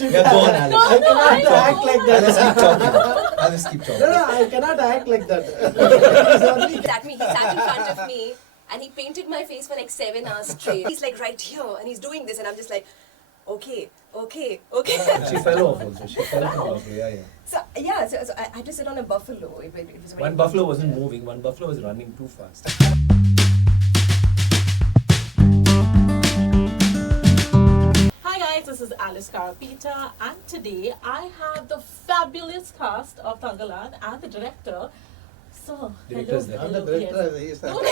Yeah, go on, Alex. I cannot act like that. I'll just keep talking. No, I cannot act like that. He sat in front of me and he painted my face for like 7 hours straight. He's like right here and he's doing this and I'm just like, okay. She fell off also. She fell off. Yeah. So I had to sit on a buffalo. It was very One buffalo wasn't moving. One buffalo was running too fast. Hi guys, this is Alice Carapita and today I have the fabulous cast of Thangalaan and the director. So, Director's there. I'm the hello, director. yes. Yes. No. Oh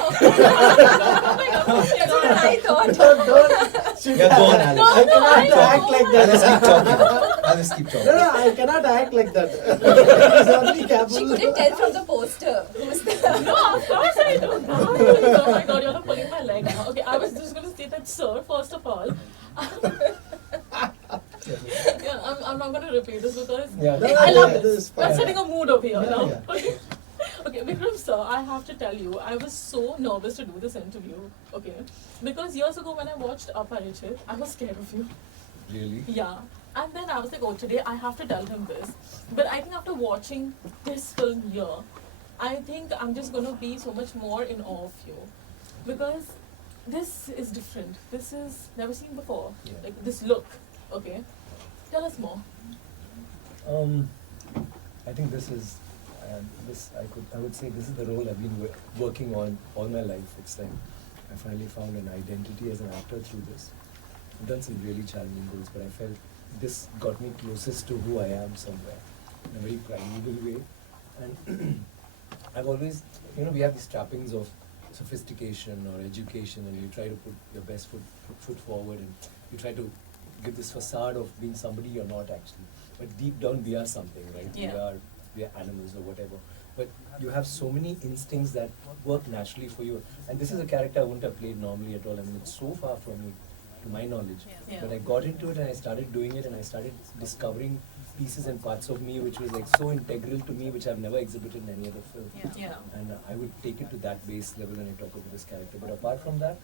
my God. That's what I thought. Don't. Yeah, go on, Alex. I cannot act like I'll just that. keep talking. I'll just keep talking. No, I cannot act like that. She couldn't tell from the poster who's the No, of course I don't. Oh my God, you're not pulling my leg now. Okay, I was just going to say that, sir, first of all. I'm not going to repeat this because I love this. We're setting a mood over here now. Yeah. Okay, Vikram sir, I have to tell you, I was so nervous to do this interview. Okay, because years ago when I watched Aparichit, I was scared of you. Really? Yeah. And then I was like, oh, today I have to tell him this. But I think after watching this film here, I think I'm just going to be so much more in awe of you. Because this is different. This is never seen before. Yeah. Like this look. Okay. Tell us more. I think this is I would say this is the role I've been working on all my life. It's like I finally found an identity as an actor through this. I've done some really challenging roles, but I felt this got me closest to who I am somewhere in a very primeval way. And I've always, we have these trappings of sophistication or education, and you try to put your best foot forward, and you try to give this facade of being somebody you're not actually. But deep down, we are something, right? Yeah. We are animals or whatever. But you have so many instincts that work naturally for you. And this is a character I wouldn't have played normally at all. I mean, it's so far from me, to my knowledge. Yeah. But I got into it and I started doing it, and I started discovering pieces and parts of me which was like so integral to me, which I've never exhibited in any other film. Yeah. And I would take it to that base level when I talk about this character. But apart from that,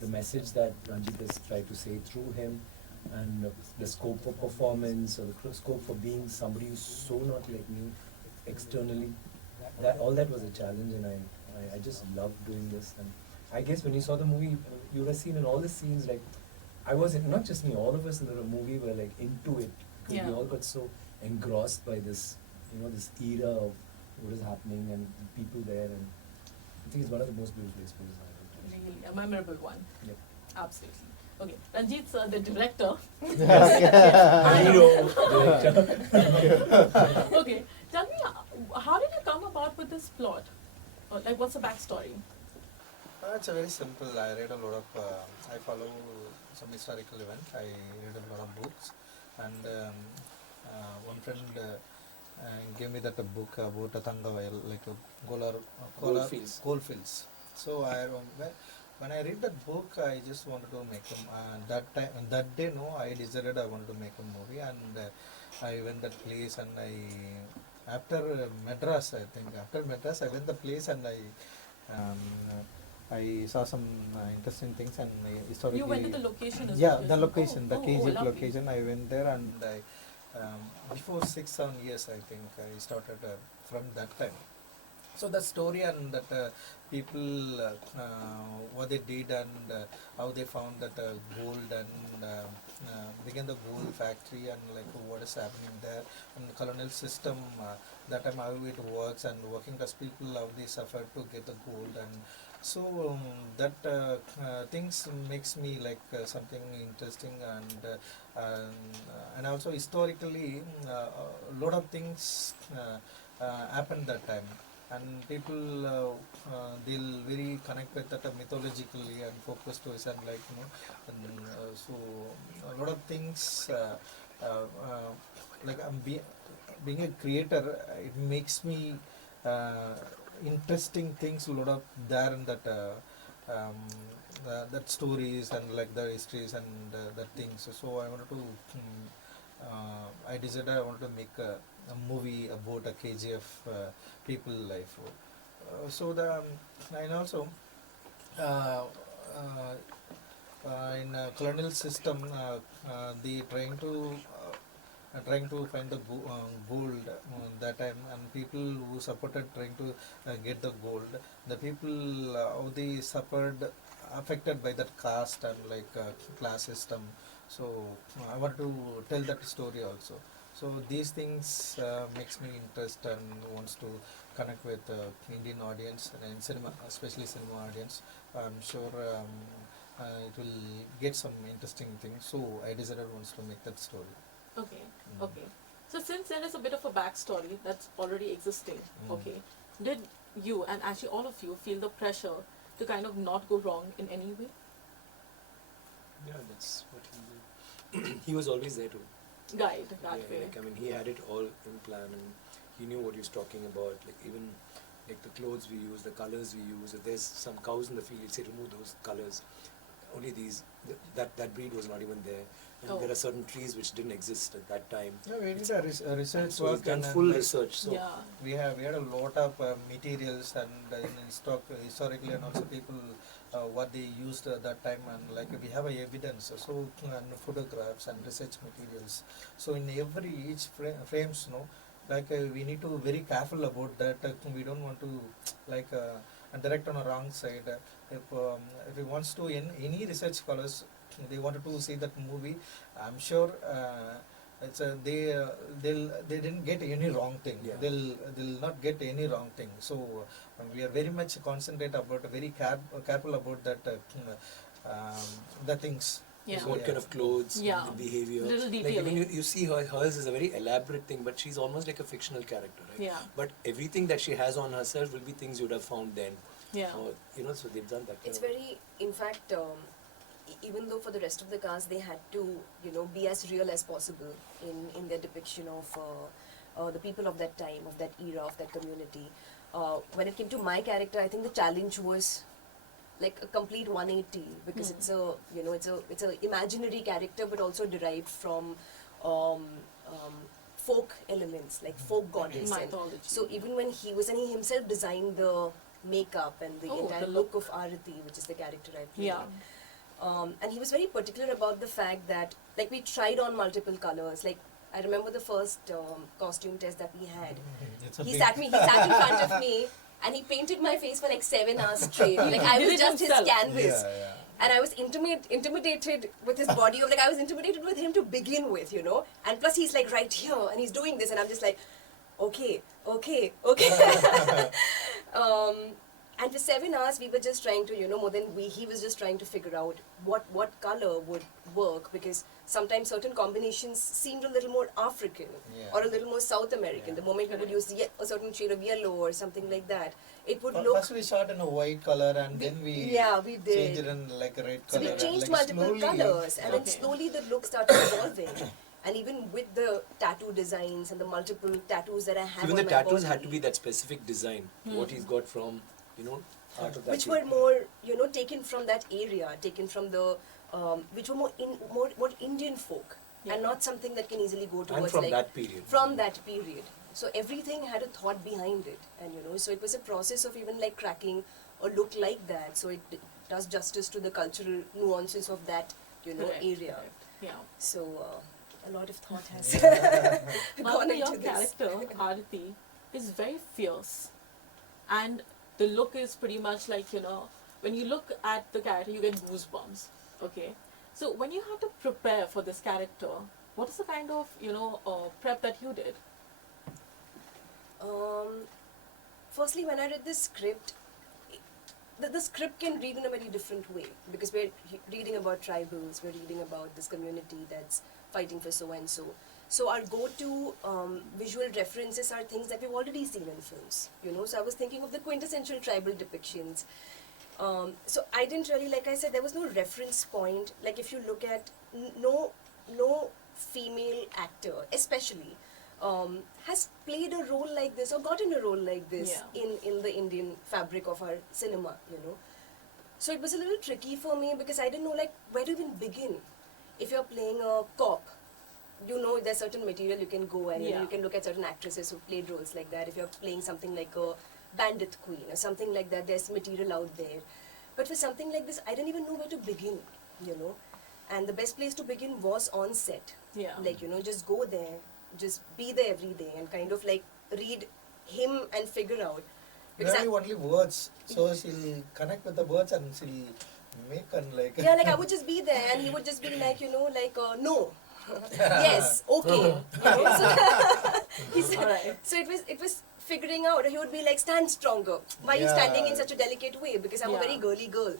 the message that Ranjith has tried to say through him, and the scope for performance, or the scope for being somebody who's so not like me externally, that all that was a challenge, and I just loved doing this. And I guess when you saw the movie, you would have seen in all the scenes, like I was in, not just me, all of us in the movie were like into it. We all got so engrossed by this, this era of what is happening and the people there, and I think it's one of the most beautiful experiences I've had. Really, a memorable one. Yep. Absolutely. Okay, Ranjith sir, the director. Okay, tell me, how did you come about with this plot? Or, like, what's the backstory? It's a very simple. I read a lot of, I follow some historical event. I read a lot of books, and one friend gave me that book about Thangalaan, like goldfields. So when I read that book, I just wanted to make that day, I decided I wanted to make a movie, and I went that place, and after Madras, I went the place, and I saw some interesting things, and historically. You went to the location as Yeah, well? the location, the KGF lovely. location. I went there, and before 6-7 years, I think I started from that time. So the story and that people, what they did, and how they found that gold, and began the gold factory, and like what is happening there, and the colonial system, that time how it works, and working class people, how they suffered to get the gold, and so that things makes me like something interesting, and also historically a lot of things happened that time. And people they'll very connect with that mythologically and focus to it, and like and so a lot of things like being a creator, it makes me interesting things a lot of there in that that stories and like the histories and that things. So I wanted to I decided I wanted to make a movie about a KGF people life. And also in colonial system, they trying to trying to find the gold that time, and people who supported trying to get the gold. The people how they suffered, affected by that caste and like class system. So I want to tell that story also. So these things makes me interest and wants to connect with Indian audience and in cinema, especially cinema audience. I'm sure it will get some interesting things. So I decided once to make that story. Okay, okay. So since there is a bit of a backstory that's already existing, okay, did you and actually all of you feel the pressure to kind of not go wrong in any way? Yeah, that's what he did. He was always there to Guide that way. like, I mean, he had it all in plan, and he knew what he was talking about. Like even like the clothes we use, the colors we use. If there's some cows in the field, he'd say remove those colors. Only these. That breed was not even there. And there are certain trees which didn't exist at that time. Yeah, we did a research So work we've done and full like, research. So Yeah. we had a lot of materials and in stock historically, and also people what they used at that time, and like we have evidence, so and photographs and research materials. So in each frames, like we need to be very careful about that. We don't want to like direct on a wrong side. If he wants to any research scholars, they wanted to see that movie, I'm sure it's they didn't get any wrong thing. Yeah. They'll not get any wrong thing. So we are very much concentrate about very careful about that the things. Yeah. So what kind of clothes, Yeah. the behavior. Little Like detailing. even you see hers is a very elaborate thing, but she's almost like a fictional character, right? Yeah. But everything that she has on herself will be things you'd have found then. Yeah. Or, so they've done that. It's kind of- very, in fact, even though for the rest of the cast they had to, be as real as possible in their depiction of the people of that time, of that era, of that community. When it came to my character, I think the challenge was like a complete 180 because it's a imaginary character, but also derived from folk elements, like folk goddess. And Mythology. so even when he himself designed the makeup and the entire the look of Arati, which is the character I play. Yeah. And he was very particular about the fact that, like, we tried on multiple colors. Like, I remember the first costume test that we had. It's a He big- sat in front of me, and he painted my face for like 7 hours straight. Like, I Did was it just his himself? canvas. Yeah. And I was intimidated with his body. Like, I was intimidated with him to begin with, And plus, he's like right here, and he's doing this, and I'm just like, okay. And for 7 hours, we were just trying to, he was just trying to figure out what color would work, because sometimes certain combinations seemed a little more African or a little more South American. The moment we would use a certain shade of yellow or something like that, it would look. First we shot in a white color, and then we we did. changed it in like a red So color. we changed and like multiple slowly- colors, and then Okay. slowly the look started evolving. And even with the tattoo designs and the multiple tattoos that I have Even on the my tattoos body, had to be that specific design. What he's got from, out of that. which period. were more, taken from that area, taken from the, which were more Indian folk, Yeah. and not something that can easily go towards And from like that period. from that period. So everything had a thought behind it, and so it was a process of even like cracking a look like that. So it does justice to the cultural nuances of that, Correct, area. correct. Yeah. So a lot of thought has Now, gone your into this. character, Arati, is very fierce. And the look is pretty much like, when you look at the character, you get goosebumps. Okay? So, when you had to prepare for this character, what is the kind of, prep that you did? Firstly, when I read the script, the script can read in a very different way, because we're reading about tribals, we're reading about this community that's fighting for so and so. So our go-to visual references are things that we've already seen in films, So I was thinking of the quintessential tribal depictions. So I didn't really, like I said, there was no reference point. Like if you look at no female actor, especially, has played a role like this or gotten a role like this in the Indian fabric of our cinema, So it was a little tricky for me, because I didn't know like where to even begin. If you're playing a cop, there's certain material you can go and you can look at certain actresses who played roles like that. If you're playing something like a bandit queen or something like that, there's material out there. But for something like this, I didn't even know where to begin, And the best place to begin was on set. Yeah. Like, just go there just be there every day and kind of like read him and figure out. Because Really only words. So she'll connect with the words and she'll make and like. yeah, like I would just be there and he would just be like, like, no. Yes, okay. So, he said, Alright. so it was figuring out. He would be like, stand stronger. Why are you standing in such a delicate way? Because I'm a very girly girl.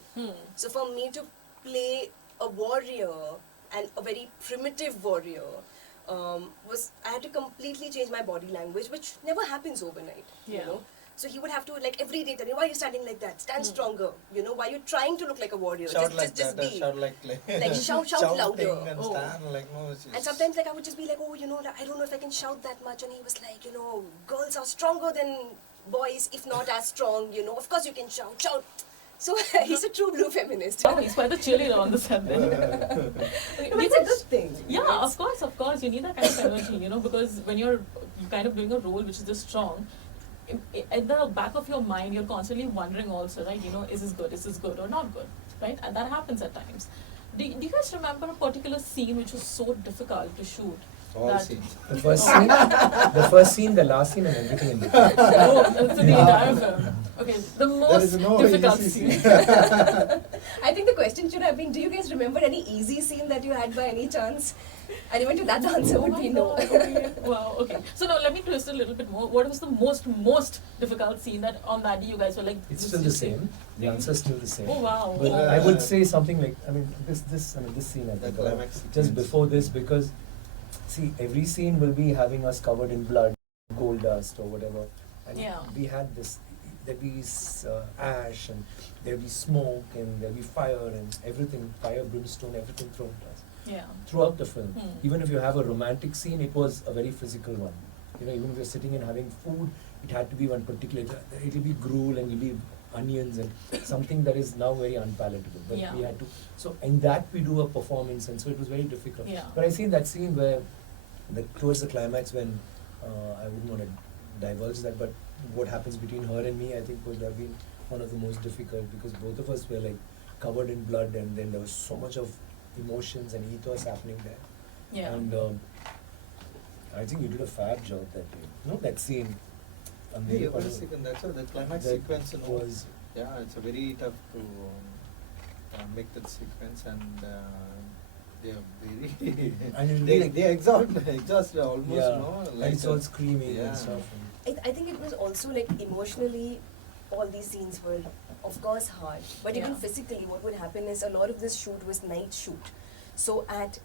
So for me to play a warrior and a very primitive warrior was I had to completely change my body language, which never happens overnight. You Yeah. know. So he would have to like every day tell me, why are you standing like that? Stand stronger. Why are you trying to look like a warrior? Shout like just that, be. shout like shout shouting louder. and Oh. stand like no. It's And sometimes like I would just be like, oh, like, I don't know if I can shout that much. And he was like, girls are stronger than boys, if not as strong. Of course you can shout. So he's a true blue feminist. Oh, he's quite the cheerleader on the set then. Okay, But we it's a could- good thing. Yeah, of course. You need that kind of energy, because when you're kind of doing a role which is this strong, at the back of your mind, you're constantly wondering also, right? Is this good or not good, right? And that happens at times. Do you guys remember a particular scene which was so difficult to shoot? all that- scenes. The first scene, the last scene, and everything in between. Oh, so the entire film. Okay, the most is no difficult easy scene. I think the question should have been, do you guys remember any easy scene that you had by any chance? And even to that the answer Oh would my be no. God, okay. Wow, okay. So now let me twist it a little bit more. What was the most difficult scene that on that day you guys were like? It's this still the is- same. The answer is still the same. Oh wow. But Oh. I would say something like, this scene, I The think, climax just sequence. before this, because, see, every scene will be having us covered in blood, gold dust or whatever. And Yeah. we had this, there'd be ash and there'd be smoke and there'd be fire and everything, fire, brimstone, everything thrown at us. Yeah. Throughout the film. Hmm. Even if you have a romantic scene, it was a very physical one. Even if you're sitting and having food, it had to be one particular, it'll be gruel and it'll be onions and something that is now very unpalatable. But Yeah. we had to, so in that we do a performance, and so it was very difficult. Yeah. But I see that scene where, towards the climax when, I wouldn't want to divulge that, but what happens between her and me, I think would have been one of the most difficult, because both of us were like covered in blood, and then there was so much of emotions and ethos happening there. Yeah. And I think you did a fab job that day. That scene. Yeah, every second. That's why the climax That sequence was. Yeah, it's a very tough to make that sequence, and they are very. And it'll be they like- they exhaust almost, Yeah, no? and it's all screaming yeah. and stuff. I think it was also like emotionally, all these scenes were of course hard. But even Yeah. physically, what would happen is a lot of this shoot was night shoot. So at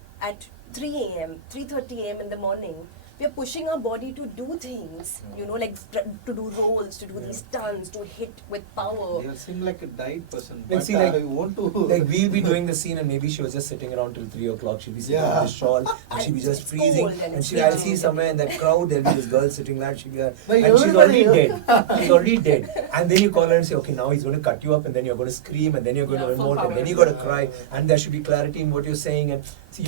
3 a.m., 3:30 a.m. in the morning, we are pushing our body to do things, like to do rolls, to do Yeah. these stunts, to hit with power. They seem like a died person. Like, But see, like- I want to. Like we'll be doing the scene, and maybe she was just sitting around till 3 o'clock. She'll be sitting Yeah. in the shawl, and she'll be just It's freezing. cold and And it's I'll windy. see somewhere in that crowd, there'll be this girl sitting there. She'll be there, Like and she's already everybody- dead. She's already dead. And then you call her and say, okay, now he's going to cut you up, and then you're going to scream, and then you're going Yeah, to full emote, and then power. you got to cry, and there should be clarity in what you're saying. And see,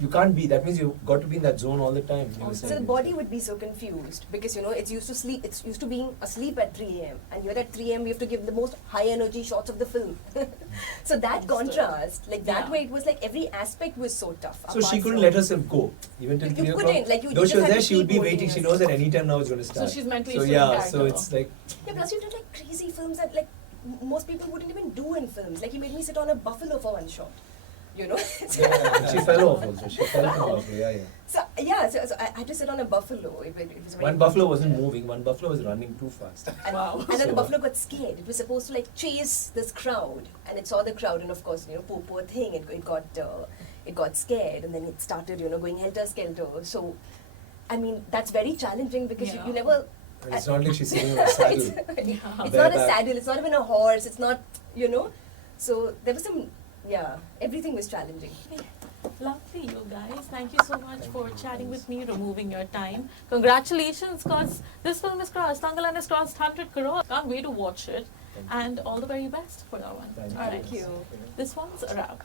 you can't be. That means you've got to be in that zone all the time. you were So saying. the body would be so confused because it's used to sleep. It's used to being asleep at 3 a.m. and you're at 3 a.m. You have to give the most high energy shots of the film. So that Understood. contrast, like that Yeah. way, it was like every aspect was so tough. So apart she couldn't from- let herself go even till You 3 couldn't, o'clock. like, you Though just she was had there, to she would keep be waiting. holding She her. knows that any time now it's going to start. she's mentally So still in yeah, character. so it's like. Yeah, plus you did like crazy films that like most people wouldn't even do in films. Like he made me sit on a buffalo for one shot. And she fell off also. She fell from the buffalo. Yeah. So I had to sit on a buffalo. It was very One buffalo wasn't moving. One buffalo was running too fast. And, Wow. and then the So- buffalo got scared. It was supposed to like chase this crowd, and it saw the crowd, and of course, poor thing. It got scared, and then it started, going helter skelter. So, I mean, that's very challenging because Yeah. you never. And it's not like she's sitting on a saddle. Yeah. It's not a Bareback. saddle. It's not even a horse. It's not, So there was some. Yeah, everything was challenging. Lovely, you guys. Thank you so much for chatting with me, removing your time. Congratulations, cause this film is crossed. Thangalaan has crossed 100 crore. Can't wait to watch it. Thank you. And all the very best for that one. Thank you. All right. Thank you. This one's a wrap.